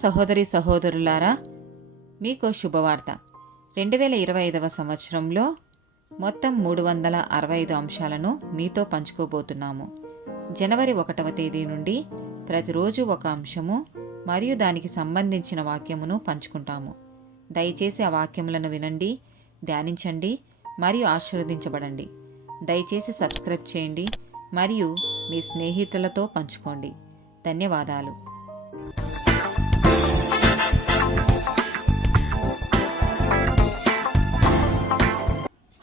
సహోదరి సహోదరులారా, మీకు శుభవార్త. 2025 సంవత్సరంలో మొత్తం 365 అంశాలను మీతో పంచుకోబోతున్నాము. జనవరి 1వ తేదీ నుండి ప్రతిరోజు ఒక అంశము మరియు దానికి సంబంధించిన వాక్యమును పంచుకుంటాము. దయచేసి ఆ వాక్యములను వినండి, ధ్యానించండి మరియు ఆశీర్వదించబడండి. దయచేసి సబ్స్క్రైబ్ చేయండి మరియు మీ స్నేహితులతో పంచుకోండి. ధన్యవాదాలు.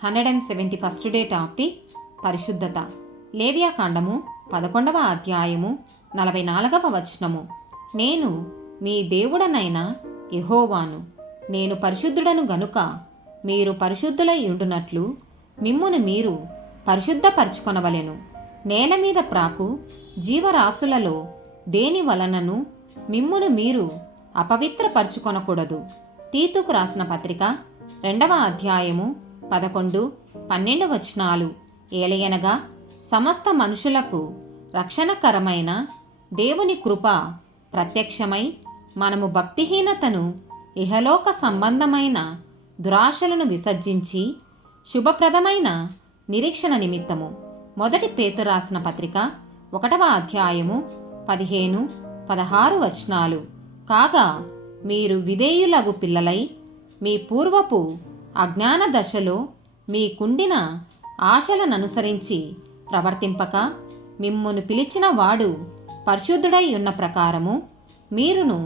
171st డే టాపిక్ పరిశుద్ధత. లేవియాకాండము 11వ అధ్యాయము 44వ వచనము. నేను మీ దేవుడనైన యెహోవాను, నేను పరిశుద్ధుడను గనుక మీరు పరిశుద్ధులై ఉండునట్లు మిమ్మును మీరు పరిశుద్ధపరచుకొనవలెను. నేల మీద ప్రాకు జీవరాశులలో దేని వలనను మిమ్మును మీరు అపవిత్రపరచుకొనకూడదు. తీతుకు రాసిన పత్రిక 2వ అధ్యాయము 11, 12 వచనాలు. ఏలయనగా సమస్త మనుషులకు రక్షణకరమైన దేవుని కృప ప్రత్యక్షమై మనము భక్తిహీనతను, ఇహలోక సంబంధమైన దురాశలను విసర్జించి శుభప్రదమైన నిరీక్షణ నిమిత్తము. మొదటి పేతురు రాసిన పత్రిక 1వ అధ్యాయము 15, 16 వచనాలు. కాగా మీరు విధేయులగు పిల్లలై మీ పూర్వపు అజ్ఞాన దశలో మీకుండిన ఆశలననుసరించి ప్రవర్తింపక, మిమ్మును పిలిచిన వాడు పరిశుద్ధుడై ఉన్న ప్రకారము మీరును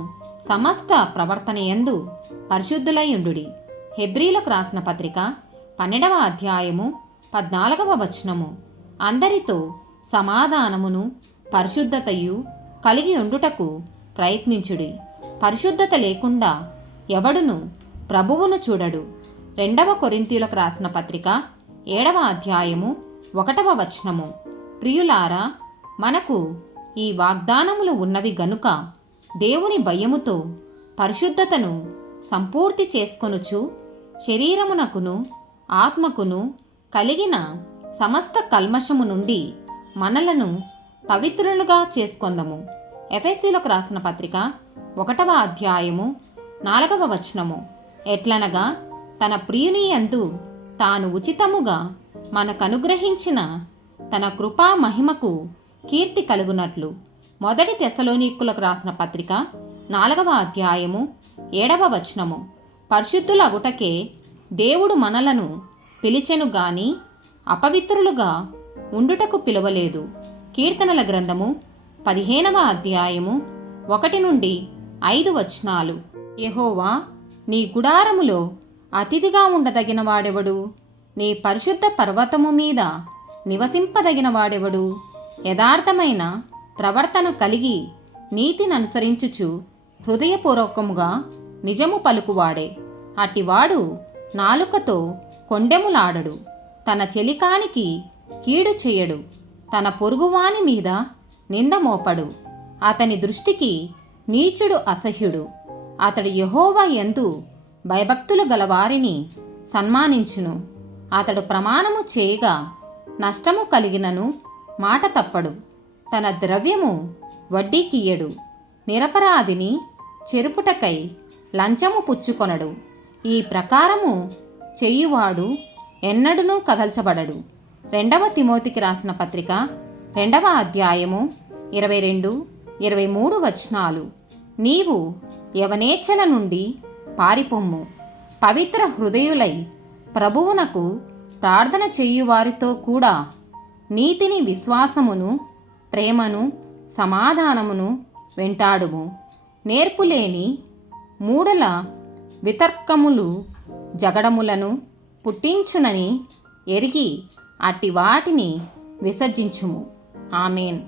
సమస్త ప్రవర్తనయందు పరిశుద్ధులై ఉండుడి. హెబ్రీలకు రాసిన పత్రిక 12వ అధ్యాయము 14వ వచనము. అందరితో సమాధానమును పరిశుద్ధతయు కలిగి ఉండుటకు ప్రయత్నించుడి. పరిశుద్ధత లేకుండా ఎవడును ప్రభువును చూడడు. 2వ కొరింథీయులకు రాసిన పత్రిక 7వ అధ్యాయము 1వ వచనము. ప్రియులారా, మనకు ఈ వాగ్దానములు ఉన్నవి గనుక దేవుని భయముతో పరిశుద్ధతను సంపూర్తి చేసుకొనుచు శరీరమునకును ఆత్మకును కలిగిన సమస్త కల్మషము నుండి మనలను పవిత్రులుగా చేసుకొందము. ఎఫెసీయులకు రాసిన పత్రిక 1వ అధ్యాయము 4వ వచనము. ఎట్లనగా తన ప్రియుని యందు తాను ఉచితముగా మనకనుగ్రహించిన తన కృపా మహిమకు కీర్తి కలుగునట్లు. మొదటి తెస్సలోనికీయులకు రాసిన పత్రిక 4వ అధ్యాయము 7వ వచనము. పరిశుద్ధులగుటకే దేవుడు మనలను పిలిచెను గాని అపవిత్రులుగా ఉండుటకు పిలువలేదు. కీర్తనల గ్రంథము 15వ అధ్యాయము 1 నుండి 5 వచనాలు. యెహోవా, నీ గుడారములో అతిథిగా ఉండదగిన వాడెవడు? నీ పరిశుద్ధ పర్వతము మీద నివసింపదగిన వాడెవడు? యథార్థమైన ప్రవర్తన కలిగి నీతిని అనుసరించుచు హృదయపూర్వకముగా నిజము పలుకువాడే. అట్టివాడు నాలుకతో కొండెములాడడు, తన చెలికానికి కీడు చేయడు, తన పొరుగువాని మీద నింద మోపడు. అతని దృష్టికి నీచుడు అసహ్యుడు. అతడు యెహోవా యందు భయభక్తులు గలవారిని సన్మానించును. అతడు ప్రమాణము చేయగా నష్టము కలిగినను మాట తప్పడు. తన ద్రవ్యము వడ్డీకియ్యడు. నిరపరాధిని చెరుపుటకై లంచము పుచ్చుకొనడు. ఈ ప్రకారము చెయ్యువాడు ఎన్నడూనూ కదల్చబడడు. 2వ తిమోతికి రాసిన పత్రిక 2వ అధ్యాయము 22, 23 వచనాలు. నీవు యవనేచ్ఛల నుండి పారిపొమ్ము. పవిత్ర హృదయులై ప్రభువునకు ప్రార్థన చేయువారితో కూడా నీతిని, విశ్వాసమును, ప్రేమను, సమాధానమును వెంటాడుము. నేర్పులేని మూఢల వితర్కములు జగడములను పుట్టించునని ఎరిగి అట్టి వాటిని విసర్జించుము. ఆమేన్.